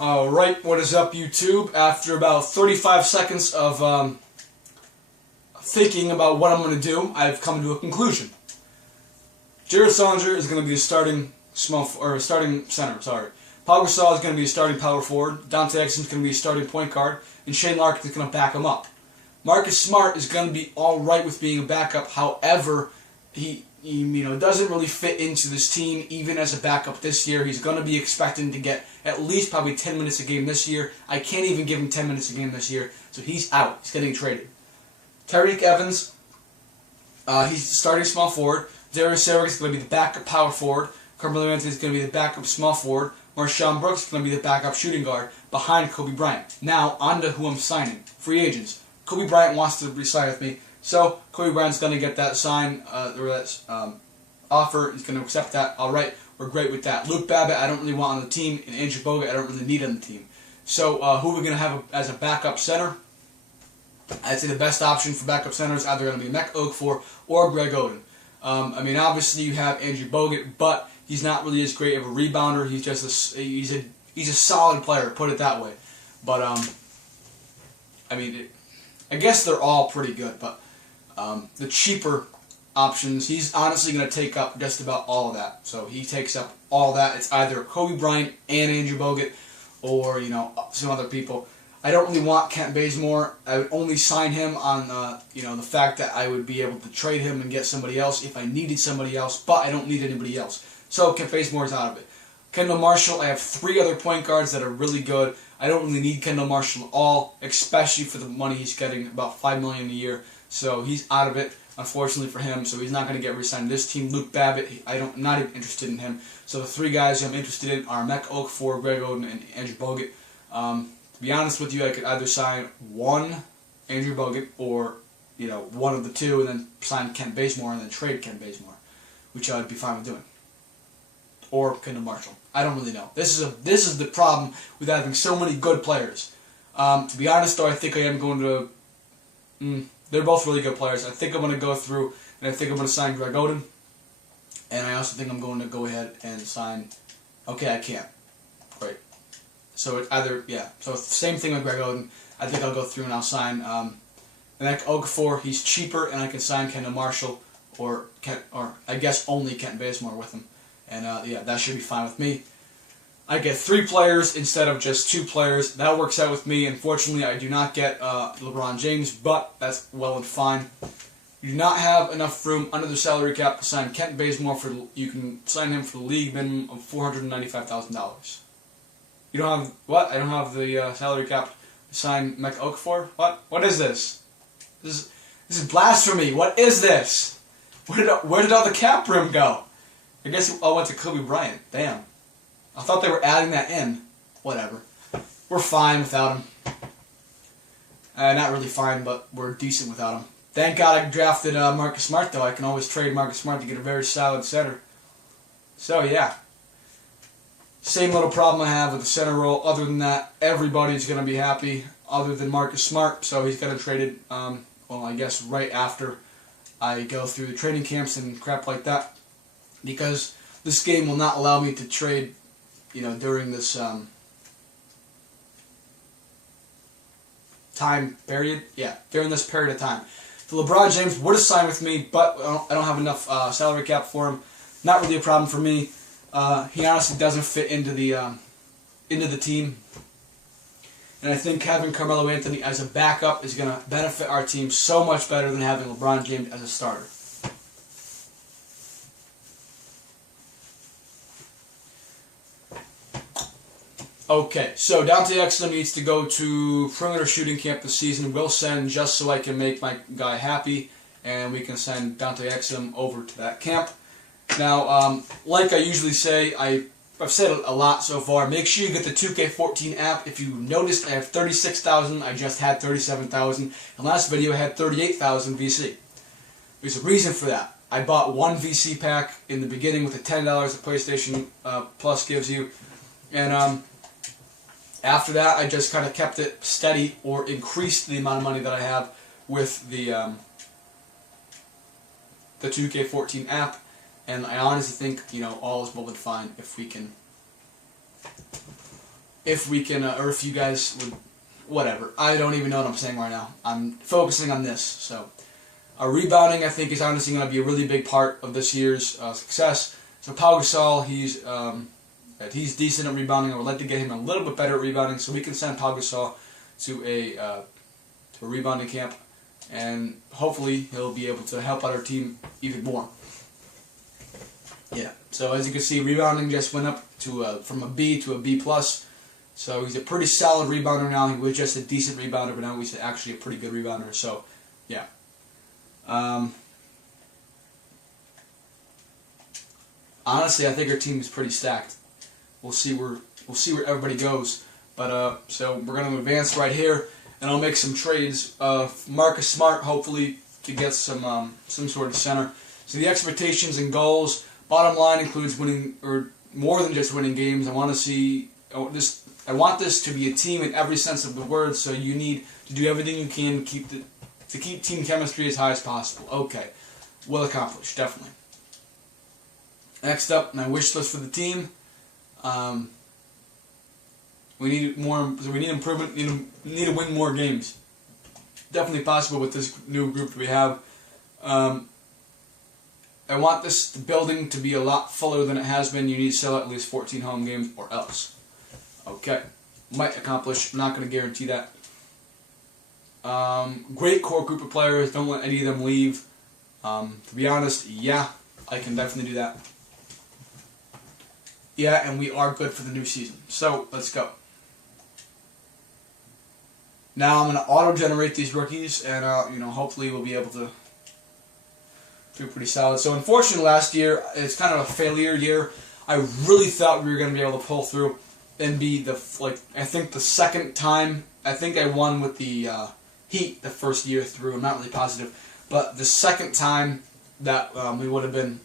Alright, what is up YouTube? After about 35 seconds of thinking about what I'm going to do, I've come to a conclusion. Jared Salinger is going to be a starting center, sorry. Pau Gasol is going to be a starting power forward, Dante Exum is going to be a starting point guard, and Shane Larkin is going to back him up. Marcus Smart is going to be alright with being a backup, however, he doesn't really fit into this team even as a backup this year. He's going to be expecting to get at least probably 10 minutes a game this year. I can't even give him 10 minutes a game this year, so he's out. He's getting traded. Tyreke Evans, he's the starting small forward. Darius Saric is going to be the backup power forward. Carmelo Anthony is going to be the backup small forward. Marshawn Brooks is going to be the backup shooting guard behind Kobe Bryant. Now, on to who I'm signing. Free agents. Kobe Bryant wants to re-sign with me. So, Kobe Bryant's going to get that offer. He's going to accept that. Alright, we're great with that. Luke Babbitt, I don't really want on the team. And Andrew Bogut, I don't really need on the team. So, who are we going to have as a backup center? I'd say the best option for backup center is either going to be Mek Okafor or Greg Oden. Obviously you have Andrew Bogut, but he's not really as great of a rebounder. He's just he's a solid player, put it that way. But, I guess they're all pretty good, but the cheaper options, he's honestly going to take up just about all of that. So he takes up all that. It's either Kobe Bryant and Andrew Bogut or, some other people. I don't really want Kent Bazemore. I would only sign him on, the fact that I would be able to trade him and get somebody else if I needed somebody else, but I don't need anybody else. So Kent Bazemore is out of it. Kendall Marshall, I have 3 other point guards that are really good. I don't really need Kendall Marshall at all, especially for the money he's getting, about $5 million a year. So he's out of it, unfortunately for him. So he's not going to get re-signed to this team. Luke Babbitt, I'm not even interested in him. So the 3 guys I'm interested in are Mek Okafor, Greg Oden, and Andrew Bogut. To be honest with you, I could either sign one Andrew Bogut or one of the 2, and then sign Kent Bazemore and then trade Kent Bazemore, which I would be fine with doing. Or Kendall Marshall. I don't really know. This is the problem with having so many good players. To be honest, though, I think I am going to. They're both really good players. I think I'm going to go through, and I think I'm going to sign Greg Oden. And I also think I'm going to go ahead and sign. Okay, I can't. Great. So it's either So same thing with Greg Oden. I think I'll go through and I'll sign Mek Okafor. He's cheaper, and I can sign Kendall Marshall or I guess only Kent Bazemore with him. And that should be fine with me. I get 3 players instead of just 2 players. That works out with me. Unfortunately, I do not get LeBron James, but that's well and fine. You do not have enough room under the salary cap to sign Kent Bazemore you can sign him for the league minimum of $495,000. You don't have what? I don't have the salary cap to sign Mek Okafor. What? What is this? This is blasphemy. What is this? Where did all the cap room go? I guess it all went to Kobe Bryant. Damn. I thought they were adding that in. Whatever. We're fine without him. Not really fine, but we're decent without him. Thank God I drafted Marcus Smart, though. I can always trade Marcus Smart to get a very solid center. So, yeah. Same little problem I have with the center role. Other than that, everybody's going to be happy other than Marcus Smart. So he's getting traded, I guess right after I go through the training camps and crap like that. Because this game will not allow me to trade, during this time period. Yeah, during this period of time. The LeBron James would have signed with me, but I don't have enough salary cap for him. Not really a problem for me. He honestly doesn't fit into the team. And I think having Carmelo Anthony as a backup is going to benefit our team so much better than having LeBron James as a starter. Okay, so Dante Exum needs to go to perimeter shooting camp this season. We'll send just so I can make my guy happy, and we can send Dante Exum over to that camp. Now, like I usually say, I've said it a lot so far, make sure you get the 2K14 app. If you noticed, I have 36,000, I just had 37,000, and last video I had 38,000 VC. There's a reason for that. I bought 1 VC pack in the beginning with the $10 that PlayStation Plus gives you, and after that, I just kind of kept it steady or increased the amount of money that I have with the 2K14 app. And I honestly think, all is well and fine if we can if we can, or if you guys would, whatever. I don't even know what I'm saying right now. I'm focusing on this. So, rebounding, I think, is honestly going to be a really big part of this year's success. So Pau Gasol, he's decent at rebounding. I would like to get him a little bit better at rebounding, so we can send Pau Gasol to a rebounding camp, and hopefully he'll be able to help out our team even more. Yeah. So as you can see, rebounding just went up to from a B to a B+. So he's a pretty solid rebounder now. He was just a decent rebounder, but now he's actually a pretty good rebounder. So, yeah. Honestly, I think our team is pretty stacked. We'll see where everybody goes. But so we're going to advance right here, and I'll make some trades. Marcus Smart, hopefully, to get some sort of center. So the expectations and goals. Bottom line includes winning, or more than just winning games. I want to see this. I want this to be a team in every sense of the word. So you need to do everything you can to keep team chemistry as high as possible. Okay, well accomplished, definitely. Next up, my wish list for the team. We need more. So we need improvement. Need to win more games. Definitely possible with this new group that we have. I want this building to be a lot fuller than it has been. You need to sell at least 14 home games or else. Okay. Might accomplish. I'm not going to guarantee that. Great core group of players. Don't let any of them leave. To be honest, yeah, I can definitely do that. Yeah, and we are good for the new season. So, let's go. Now I'm going to auto-generate these rookies, and hopefully we'll be able to do pretty solid. So unfortunately last year, it's kind of a failure year. I really thought we were going to be able to pull through and be I think the second time. I think I won with the Heat the first year through. I'm not really positive. But the second time that we would have been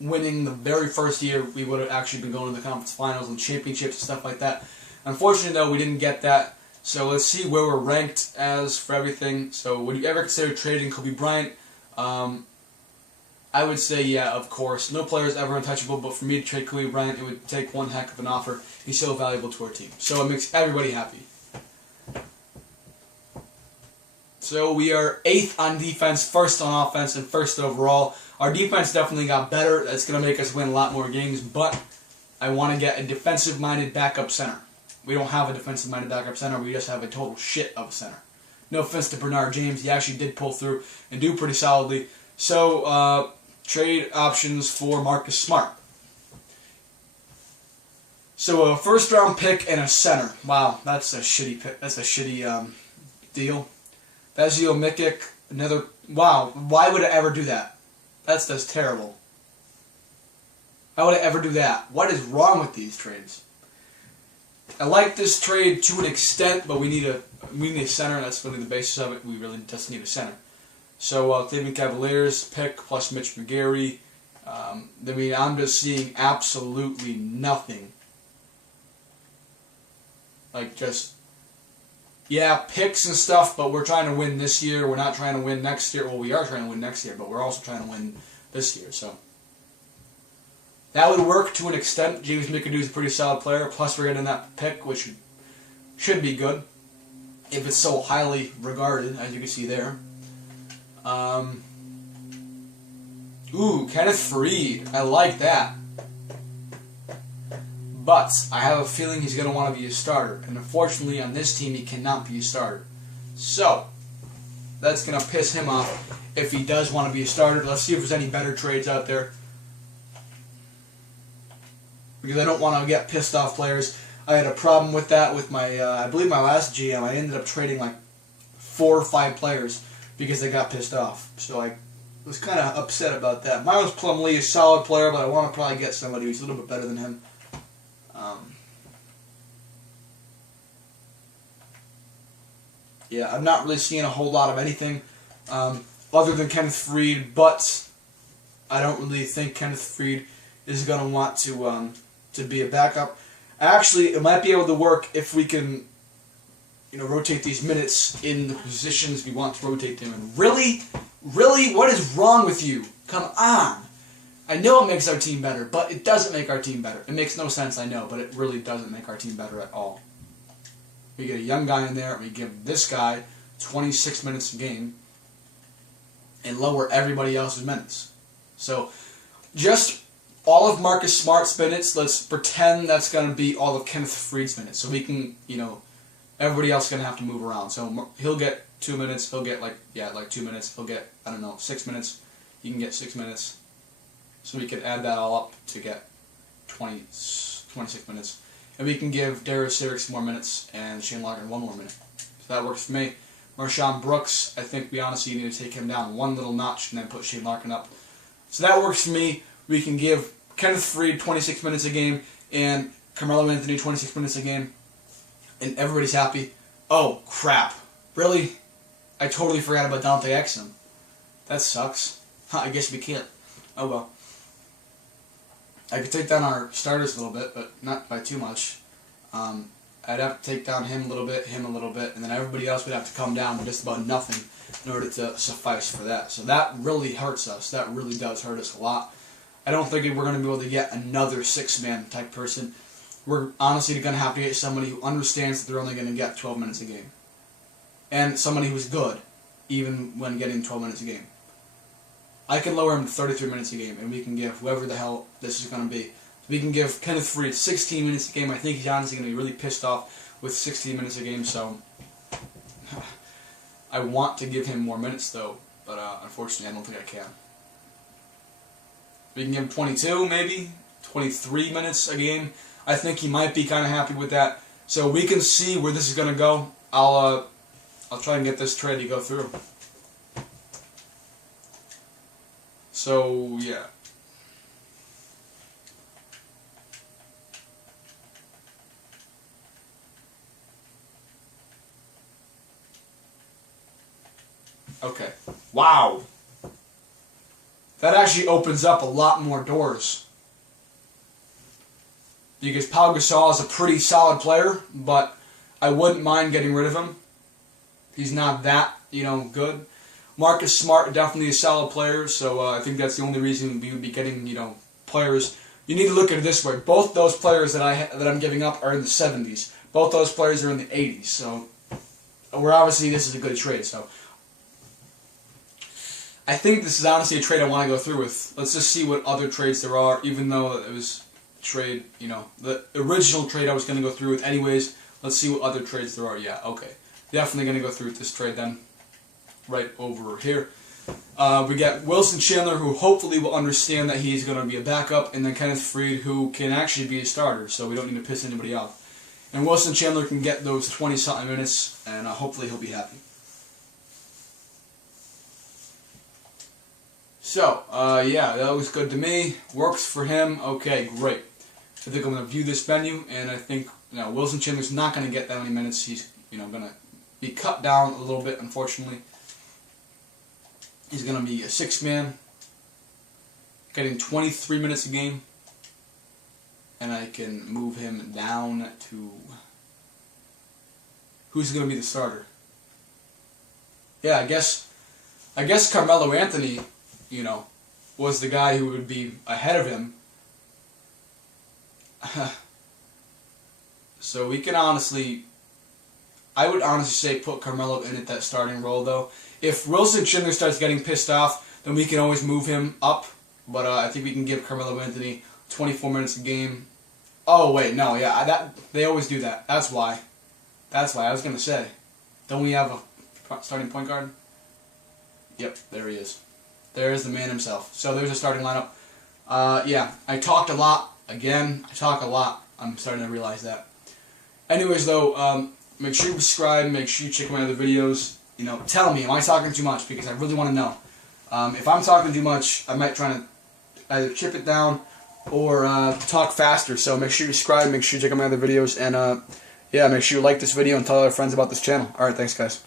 winning the very first year, we would have actually been going to the conference finals and championships and stuff like that. Unfortunately, though, we didn't get that. So let's see where we're ranked as for everything. So would you ever consider trading Kobe Bryant? I would say, yeah, of course. No player is ever untouchable, but for me to trade Kobe Bryant, it would take one heck of an offer. He's so valuable to our team. So it makes everybody happy. So we are 8th on defense, 1st on offense, and 1st overall. Our defense definitely got better. That's going to make us win a lot more games, but I want to get a defensive-minded backup center. We don't have a defensive-minded backup center. We just have a total shit of a center. No offense to Bernard James. He actually did pull through and do pretty solidly. So, trade options for Marcus Smart. So, a first-round pick and a center. Wow, that's a shitty pick. That's a shitty deal. Vezio Mikic, another. Wow, why would I ever do that? That's terrible. Why would I ever do that? What is wrong with these trades? I like this trade to an extent, but we need a center. That's really the basis of it. We really just need a center. So Cleveland Cavaliers pick plus Mitch McGary. I'm just seeing absolutely nothing. Picks and stuff, but we're trying to win this year. We're not trying to win next year. Well, we are trying to win next year, but we're also trying to win this year. So that would work to an extent. James McAdoo is a pretty solid player. Plus, we're getting that pick, which should be good if it's so highly regarded, as you can see there. Kenneth Faried. I like that. But I have a feeling he's going to want to be a starter. And unfortunately, on this team, he cannot be a starter. So, that's going to piss him off if he does want to be a starter. Let's see if there's any better trades out there. Because I don't want to get pissed off players. I had a problem with that with my, I believe my last GM. I ended up trading like 4 or 5 players because they got pissed off. So I was kind of upset about that. Miles Plumlee is a solid player, but I want to probably get somebody who's a little bit better than him. I'm not really seeing a whole lot of anything other than Kenneth Faried, but I don't really think Kenneth Faried is going to want to be a backup. Actually, it might be able to work if we can, rotate these minutes in the positions we want to rotate them in. Really? Really? What is wrong with you? Come on. I know it makes our team better, but it doesn't make our team better. It makes no sense, I know, but it really doesn't make our team better at all. We get a young guy in there, and we give this guy 26 minutes a game, and lower everybody else's minutes. So, just all of Marcus Smart's minutes, let's pretend that's going to be all of Kenneth Faried's minutes. So we can, everybody else is going to have to move around. So he'll get 2 minutes, he'll get like 2 minutes, he'll get, 6 minutes, he can get 6 minutes. So we can add that all up to get 26 minutes. And we can give Darius Saric more minutes and Shane Larkin 1 more minute. So that works for me. Marshawn Brooks, I think we honestly need to take him down 1 little notch and then put Shane Larkin up. So that works for me. We can give Kenneth Faried 26 minutes a game and Carmelo Anthony 26 minutes a game. And everybody's happy. Oh, crap. Really? I totally forgot about Dante Exum. That sucks. I guess we can't. Oh well. I could take down our starters a little bit, but not by too much. I'd have to take down him a little bit, and then everybody else would have to come down just about nothing in order to suffice for that. So that really hurts us. That really does hurt us a lot. I don't think we're going to be able to get another 6-man type person. We're honestly going to have to get somebody who understands that they're only going to get 12 minutes a game. And somebody who's good, even when getting 12 minutes a game. I can lower him to 33 minutes a game, and we can give whoever the hell this is going to be. We can give Kenneth Faried 16 minutes a game. I think he's honestly going to be really pissed off with 16 minutes a game, so I want to give him more minutes, though, but unfortunately I don't think I can. We can give him 22, maybe, 23 minutes a game. I think he might be kind of happy with that, so we can see where this is going to go. I'll try and get this trade to go through. So, yeah. Okay. Wow. That actually opens up a lot more doors. Because Pau Gasol is a pretty solid player, but I wouldn't mind getting rid of him. He's not that, good. Marcus Smart, definitely a solid player, so I think that's the only reason we would be getting, players. You need to look at it this way. Both those players that I'm giving up are in the 70s. Both those players are in the 80s, so this is a good trade, so I think this is honestly a trade I want to go through with. Let's just see what other trades there are, even though it was a trade, the original trade I was going to go through with anyways. Let's see what other trades there are. Yeah, okay. Definitely going to go through with this trade then. Right over here. We got Wilson Chandler, who hopefully will understand that he's going to be a backup, and then Kenneth Faried, who can actually be a starter, so we don't need to piss anybody off. And Wilson Chandler can get those 20-something minutes, and hopefully he'll be happy. So, yeah, that looks good to me. Works for him. Okay, great. I think I'm going to view this menu, and I think Wilson Chandler's not going to get that many minutes. He's going to be cut down a little bit, unfortunately. He's going to be a 6-man, getting 23 minutes a game, and I can move him down to who's going to be the starter. Yeah, I guess Carmelo Anthony, was the guy who would be ahead of him. So we can I would honestly say put Carmelo in at that starting role, though. If Wilson Chandler starts getting pissed off, then we can always move him up. But I think we can give Carmelo Anthony 24 minutes a game. Oh, wait, no, yeah, they always do that. That's why. I was going to say. Don't we have a starting point guard? Yep, there he is. There's the man himself. So there's a starting lineup. Yeah, I talked a lot. Again, I talk a lot. I'm starting to realize that. Anyways, though, make sure you subscribe. Make sure you check my other videos. Tell me, am I talking too much? Because I really want to know. If I'm talking too much, I might try to either chip it down or talk faster. So make sure you subscribe. Make sure you check out my other videos. And, yeah, make sure you like this video and tell other friends about this channel. Alright, thanks, guys.